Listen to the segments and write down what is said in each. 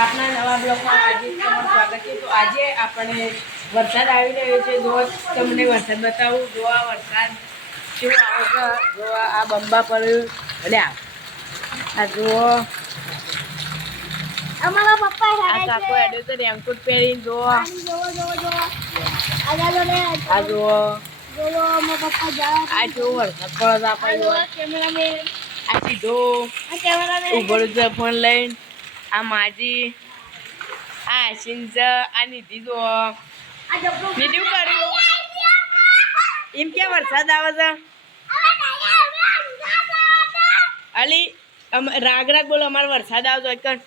આપણા નવા બ્લોગમાં આજે તમારું સ્વાગત છે. તો આજે આપણે વરસાદ આવી રહ્યો છે. જો તમને વરસાદ બતાવું જો આ વરસાદ કેવો આવે છે? જો આ બંબા પર ભલ્યા આ જુઓ અમારા પપ્પા આ કાકો છે. તો રેનકોટ પહેરીને જુઓ જોવો જોવો જોવો આ જુઓ આ કેવો વરસાદ પડે આ જોવો જુઓ. સીધો. ઊભો ફોન લઈને. આ માજી આ આશીન છે આ નિધિ જબરો નિધિ કર્યું એમ ક્યાં વરસાદ આવે છે? અલી અમ- રાગ રાગ બોલો અમારે વરસાદ આવતો હોય કણ.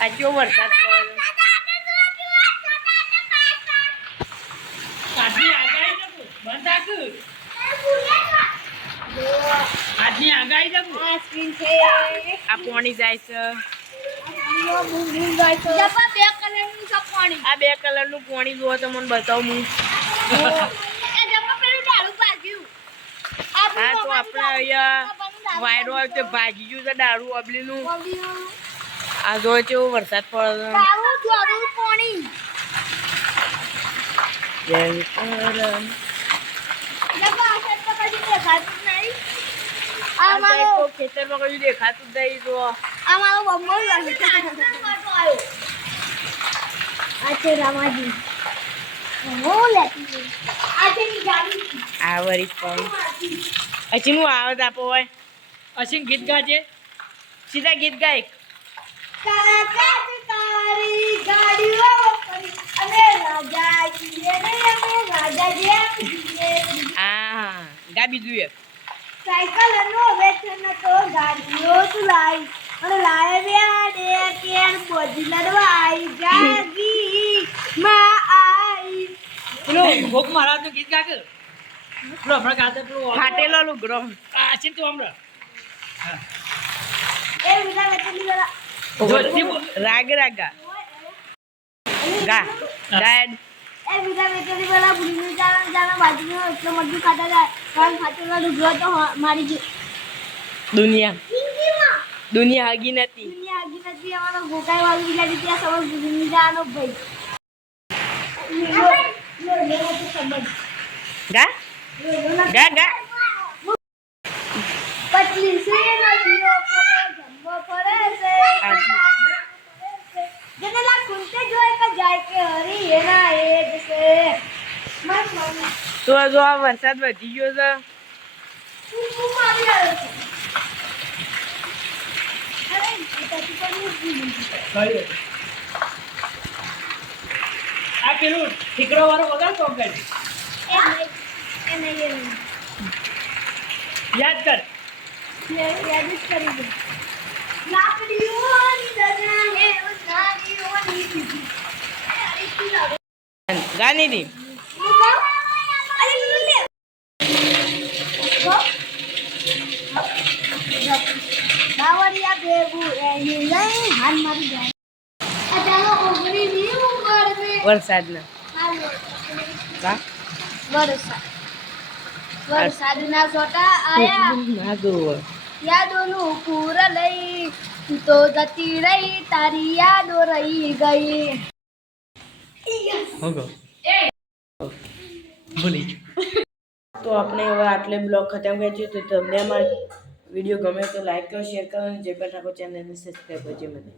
આ કેવો વરસાદ પડે આ છે આ પોણી જાય છે. જપા બે કલરનું પાણી આ જુઓ તો મને બતાવું હું હા, તો આપણે અહીંયા વાયરો આવ્યો તો ભાગી ગયું છે દારૂ, અબલીનું. આ જો કેવો વરસાદ પડે છે. જપા આ મારો ખેતરમાં કયું દેખાતું જ નહીં જો આ મારો બમ્બો લાગે. આ છે રામાજી હું લેતી છું આ છે ની ગાડી. આ વરી પણ હું આવત આપો હોય. અસીમ ગીત ગાજે. સીધા ગીત ગાય. હા ગા બીજું એક સાયકલ નો વેચન તો ગાડીઓ ચલાઈ અને લાય બે દે કેર બોજી લડવાઈ જાગી માં આઈ. પેલો ભોગ મહારાજનું ગીત ગાકે પેલો હમણાં ગાતે પેલો ફાટેલો લુગડો. આ અસીમ તું હમણાં એ બીજા વેચની રાગ રાગ. ગા. ગા ગાડ એ બીજા વેચની લડા ભૂલી બાજુનો એટલો મજબૂત ખાતા જાય કારણ ફાટેલો ડુગરો તો મારી દુનિયા. હગી નથી. દુનિયા આગી નથી. અમારો ગોકાઈ વાળું બિલાડી ત્યાં સમજ જવાનો ભાઈ. ગા? ગા ગા. પતલી સે નદીઓ પર જમવો પડે છે જનેલા કુંતે જોય કે જાય કે હરી એના એ જ છે મન મન તો જો આ વરસાદ વધી ગયો છે. કુકુ આવી રહ્યો છે અરે પિતાજી પણ આ પેલું ઠીકરો વાળો વગાડ યાદ કર? યાદ જ કરી દે લાકડીઓની દગા હે નાનીઓની બીજી અરે તું લાવ ગા નીધી અરે લુલે બાવરિયા ભેગું એની લઈ હાન મારી જાય આ ચાલો ઓગણી ની ઉંમર મે વરસાદના. તો જતી રહી તારી યાદો રહી ગઈ તો આપણે હવે આટલે બ્લોગ ખતમ કરી તો તમને અમારો વીડિયો ગમે તો લાઈક કરો, શેર કરો અને જે પણ રાખો ચેનલને સબસ્ક્રાઈબ કરજો મને.